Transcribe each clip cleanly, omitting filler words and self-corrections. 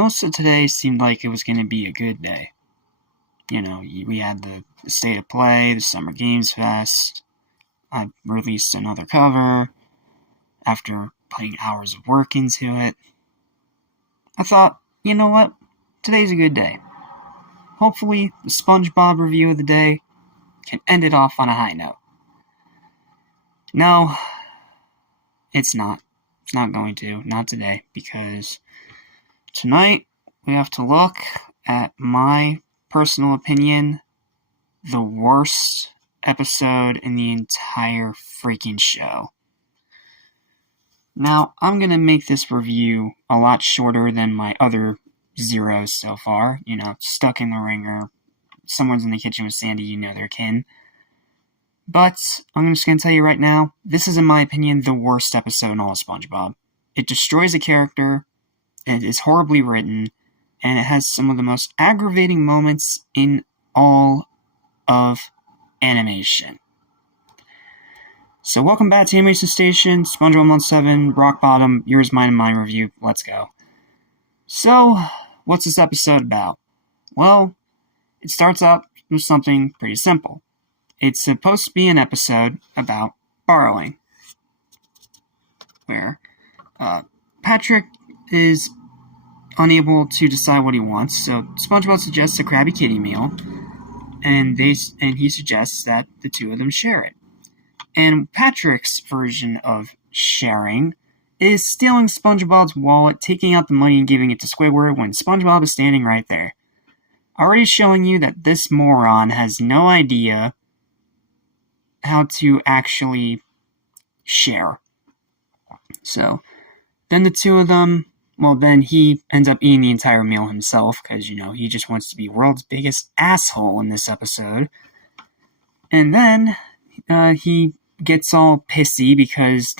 most of today seemed like it was going to be a good day. You know, we had the State of Play, the Summer Games Fest. I released another cover after putting hours of work into it. I thought, you know what? Today's a good day. Hopefully, the SpongeBob review of the day can end it off on a high note. No, it's not. It's not going to. Not today, because tonight we have to look at my personal opinion, the worst episode in the entire freaking show. Now, I'm going to make this review a lot shorter than my other zeros so far. You know, Stuck in the Ringer, Someone's in the Kitchen with Sandy, you know their kin. But I'm just going to tell you right now, this is, in my opinion, the worst episode in all of SpongeBob. It destroys a character, it is horribly written, and it has some of the most aggravating moments in all of animation. So welcome back to Animation Station, SpongeBob Month 7, Rock Bottom, Yours, Mine, and Mine review. Let's go. So, what's this episode about? Well, it starts out with something pretty simple. It's supposed to be an episode about borrowing, where Patrick is unable to decide what he wants, so SpongeBob suggests a Krabby Kitty meal, and he suggests that the two of them share it. And Patrick's version of sharing is stealing SpongeBob's wallet, taking out the money and giving it to Squidward when SpongeBob is standing right there. Already showing you that this moron has no idea how to actually share. So, then the two of them, then he ends up eating the entire meal himself, because, he just wants to be world's biggest asshole in this episode. And then, he gets all pissy because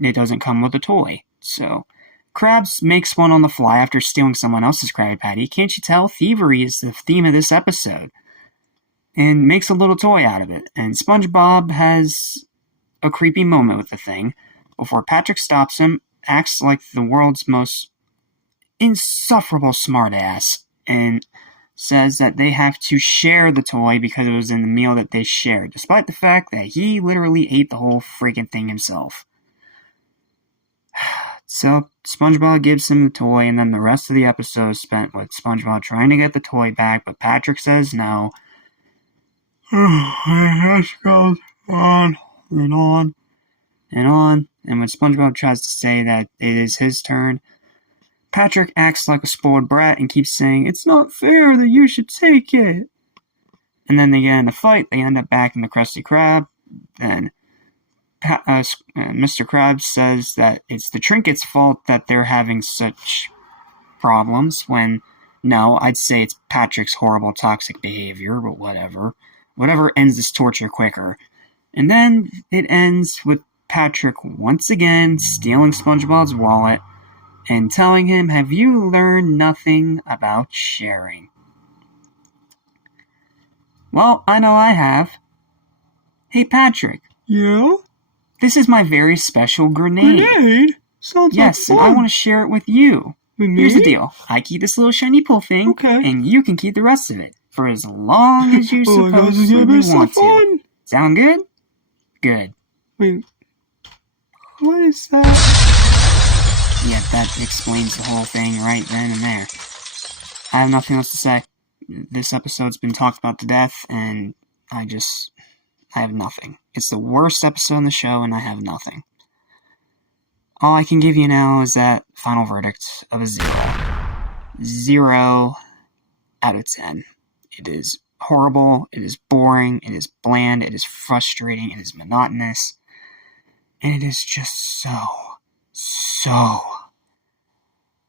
it doesn't come with a toy. So, Krabs makes one on the fly after stealing someone else's Krabby Patty. Can't you tell? Thievery is the theme of this episode. And makes a little toy out of it. And SpongeBob has a creepy moment with the thing before Patrick stops him, acts like the world's most insufferable smartass, and says that they have to share the toy because it was in the meal that they shared, despite the fact that he literally ate the whole freaking thing himself. So, SpongeBob gives him the toy, and then the rest of the episode is spent with SpongeBob trying to get the toy back, but Patrick says no. And this goes on and on and on. And when SpongeBob tries to say that it is his turn, Patrick acts like a spoiled brat and keeps saying, "It's not fair that you should take it." And then they get in a fight. They end up back in the Krusty Krab. Then Mr. Krabs says that it's the Trinket's fault that they're having such problems, when, no, I'd say it's Patrick's horrible toxic behavior, but whatever. Whatever ends this torture quicker. And then it ends with Patrick once again stealing SpongeBob's wallet and telling him, "Have you learned nothing about sharing?" Well, I know I have. Hey, Patrick. Yeah? This is my very special grenade. Grenade? Sounds yes, like and fun. I want to share it with you. With Here's the me? deal. I keep this little shiny pull thing, Okay. and you can keep the rest of it for as long as you Oh, this is gonna supposedly be so want to. fun. Sound good? Good. Wait. What is that? Yeah, that explains the whole thing right then and there. I have nothing else to say. This episode's been talked about to death, and I have nothing. It's the worst episode in the show, and I have nothing. All I can give you now is that final verdict of a 0. 0 out of 10. It is horrible, it is boring, it is bland, it is frustrating, it is monotonous, and it is just so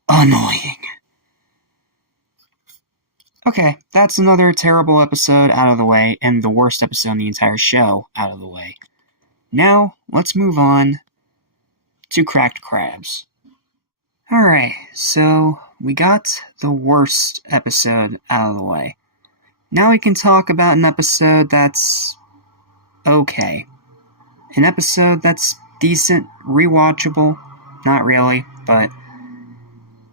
annoying. Okay, that's another terrible episode out of the way, and the worst episode in the entire show out of the way. Now, let's move on to Cracked Krabs. Alright, so we got the worst episode out of the way. Now we can talk about an episode that's okay. An episode that's decent, rewatchable, not really, but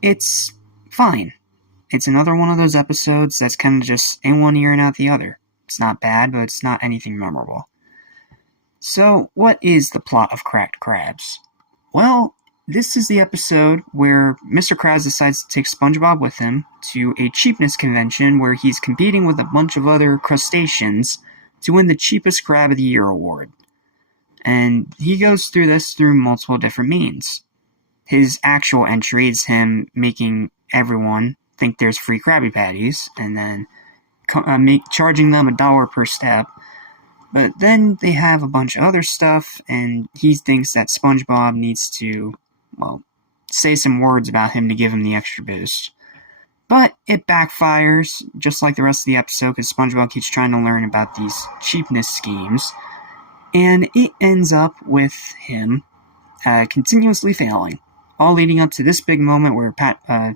it's fine. It's another one of those episodes that's kind of just in one ear and out the other. It's not bad, but it's not anything memorable. So, what is the plot of Cracked Krabs? Well, this is the episode where Mr. Krabs decides to take SpongeBob with him to a cheapness convention where he's competing with a bunch of other crustaceans to win the Cheapest Crab of the Year award. And he goes through this through multiple different means. His actual entry is him making everyone think there's free Krabby Patties, and then charging them $1 per step. But then they have a bunch of other stuff, and he thinks that SpongeBob needs to, say some words about him to give him the extra boost. But it backfires, just like the rest of the episode, because SpongeBob keeps trying to learn about these cheapness schemes, and it ends up with him continuously failing, all leading up to this big moment where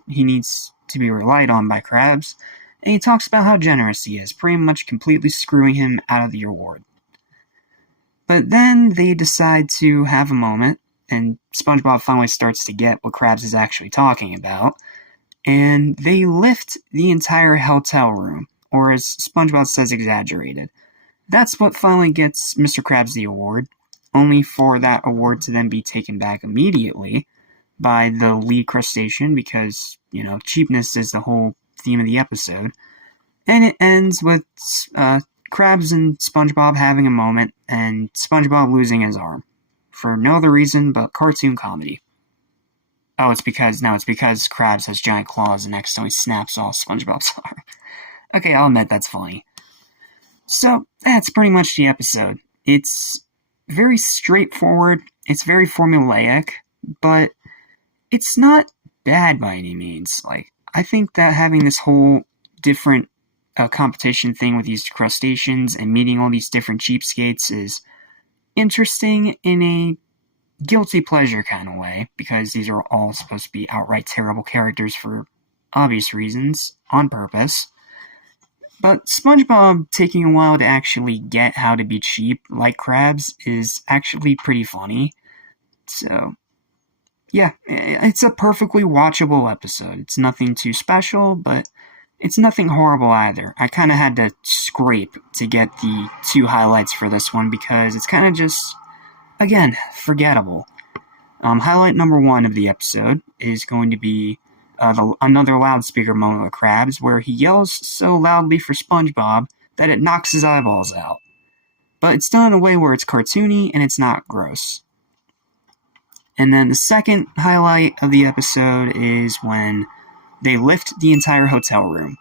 he needs to be relied on by Krabs, and he talks about how generous he is, pretty much completely screwing him out of the award. But then they decide to have a moment, and SpongeBob finally starts to get what Krabs is actually talking about, and they lift the entire hotel room, or as SpongeBob says, exaggerated. That's what finally gets Mr. Krabs the award, only for that award to then be taken back immediately by the lead crustacean, because, cheapness is the whole theme of the episode. And it ends with Krabs and SpongeBob having a moment, and SpongeBob losing his arm. For no other reason but cartoon comedy. Oh, it's because Krabs has giant claws and accidentally snaps off SpongeBob's arm. Okay, I'll admit that's funny. So, that's pretty much the episode. It's very straightforward, it's very formulaic, but it's not bad by any means. I think that having this whole different competition thing with these crustaceans and meeting all these different cheapskates is interesting in a guilty pleasure kind of way, because these are all supposed to be outright terrible characters for obvious reasons, on purpose. But SpongeBob taking a while to actually get how to be cheap like Krabs is actually pretty funny. So, yeah, it's a perfectly watchable episode. It's nothing too special, but it's nothing horrible either. I kind of had to scrape to get the 2 highlights for this one because it's kind of just, again, forgettable. Highlight number 1 of the episode is going to be another loudspeaker moment with Krabs, where he yells so loudly for SpongeBob that it knocks his eyeballs out. But it's done in a way where it's cartoony and it's not gross. And then the second highlight of the episode is when they lift the entire hotel room.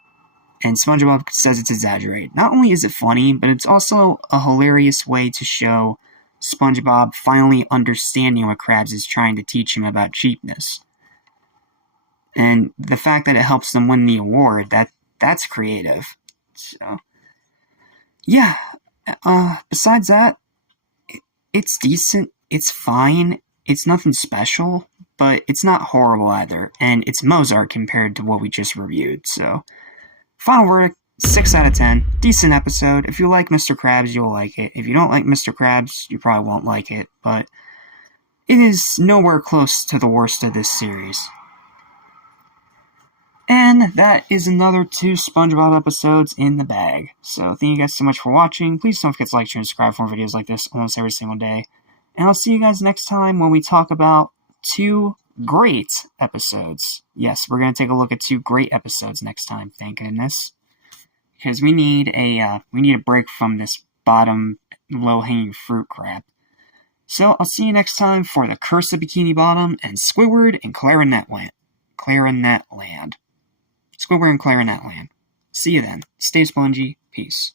And SpongeBob says it's exaggerated. Not only is it funny, but it's also a hilarious way to show SpongeBob finally understanding what Krabs is trying to teach him about cheapness. And the fact that it helps them win the award, that's creative. So, yeah. Besides that, it's decent, it's fine, it's nothing special, but it's not horrible either, and it's Mozart compared to what we just reviewed, so. Final verdict, 6 out of 10. Decent episode. If you like Mr. Krabs, you'll like it. If you don't like Mr. Krabs, you probably won't like it, but it is nowhere close to the worst of this series. And that is another 2 SpongeBob episodes in the bag. So thank you guys so much for watching. Please don't forget to like, share, and subscribe for more videos like this almost every single day. And I'll see you guys next time when we talk about 2 great episodes. Yes, we're going to take a look at 2 great episodes next time, thank goodness. Because we need a break from this bottom low-hanging fruit crap. So I'll see you next time for The Curse of Bikini Bottom and Squidward and Clarinet Land. Squidward and Clarinet Land. See you then. Stay spongy. Peace.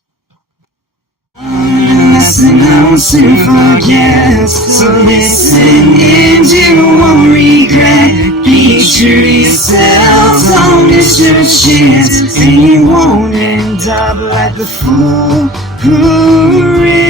Lesson I was to forget, so listen and you won't regret. Be true to yourself, don't miss your chance, and you won't end up like the fool who ran.